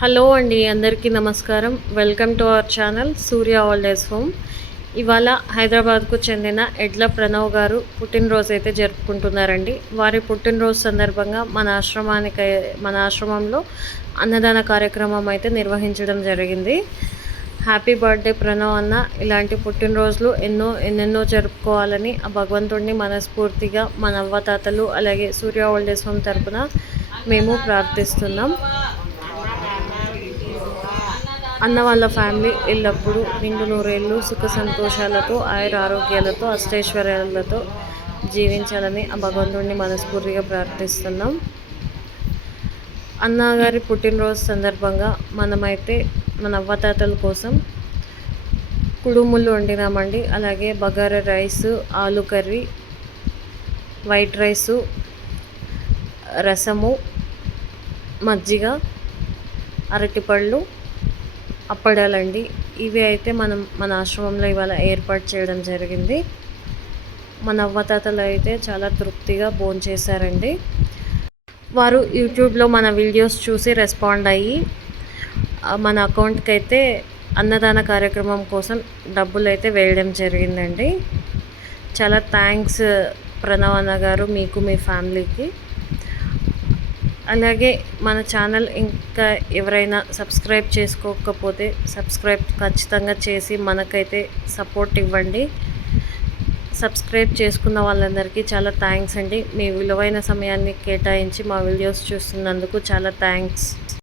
Hello అండి, అందరికీ నమస్కారం. Welcome to our channel Surya old age home. ఇవాళ హైదరాబాద్కు చెందిన ఎడ్ల ప్రణవ్ గారు పుట్టినరోజు అయితే జరుపుకుంటున్నారండి. వారి పుట్టినరోజు సందర్భంగా మన ఆశ్రమంలో అన్నదాన కార్యక్రమం అయితే నిర్వహించడం జరిగింది. హ్యాపీ బర్త్డే ప్రణవ్ అన్న. ఇలాంటి పుట్టినరోజులు ఎన్నెన్నో జరుపుకోవాలని ఆ భగవంతుడిని మనస్ఫూర్తిగా మన అవ్వతాతలు అలాగే సూర్య ఓల్డ్ ఏజ్ హోమ్ తరపున మేము ప్రార్థిస్తున్నాం. అన్న వాళ్ళ ఫ్యామిలీ ఎల్లప్పుడూ నిండు నూరేళ్ళు సుఖ సంతోషాలతో ఆయుర ఆరోగ్యాలతో అష్టైశ్వర్యాలతో జీవించాలని ఆ భగవంతుడిని మనస్ఫూర్తిగా ప్రార్థిస్తున్నాం. అన్నగారి పుట్టినరోజు సందర్భంగా మనమైతే మన అవ్వతాతల కోసం కుడుములు వండినామండి. అలాగే బగారా రైసు, ఆలు కర్రీ, వైట్ రైసు, రసము, మజ్జిగ, అరటిపళ్ళు, అప్పడాలండి. ఇవి అయితే మన ఆశ్రమంలో ఇవాళ ఏర్పాటు చేయడం జరిగింది. మన అవ్వతాతలు అయితే చాలా తృప్తిగా భోంచేశారండి. వారు యూట్యూబ్లో మన వీడియోస్ చూసి రెస్పాండ్ అయ్యి మన అకౌంట్కి అయితే అన్నదాన కార్యక్రమం కోసం డబ్బులు అయితే వేయడం జరిగిందండి. చాలా థ్యాంక్స్ ప్రణవ్ అన్న గారు, మీకు మీ ఫ్యామిలీకి. అలాగే మన ఛానల్ ఇంకా ఎవరైనా సబ్స్క్రైబ్ చేసుకోకపోతే సబ్స్క్రైబ్ ఖచ్చితంగా చేసి మనకైతే సపోర్ట్ ఇవ్వండి. సబ్స్క్రైబ్ చేసుకున్న వాళ్ళందరికీ చాలా థ్యాంక్స్ అండి. మీ విలువైన సమయాన్ని కేటాయించి మా వీడియోస్ చూస్తున్నందుకు చాలా థ్యాంక్స్.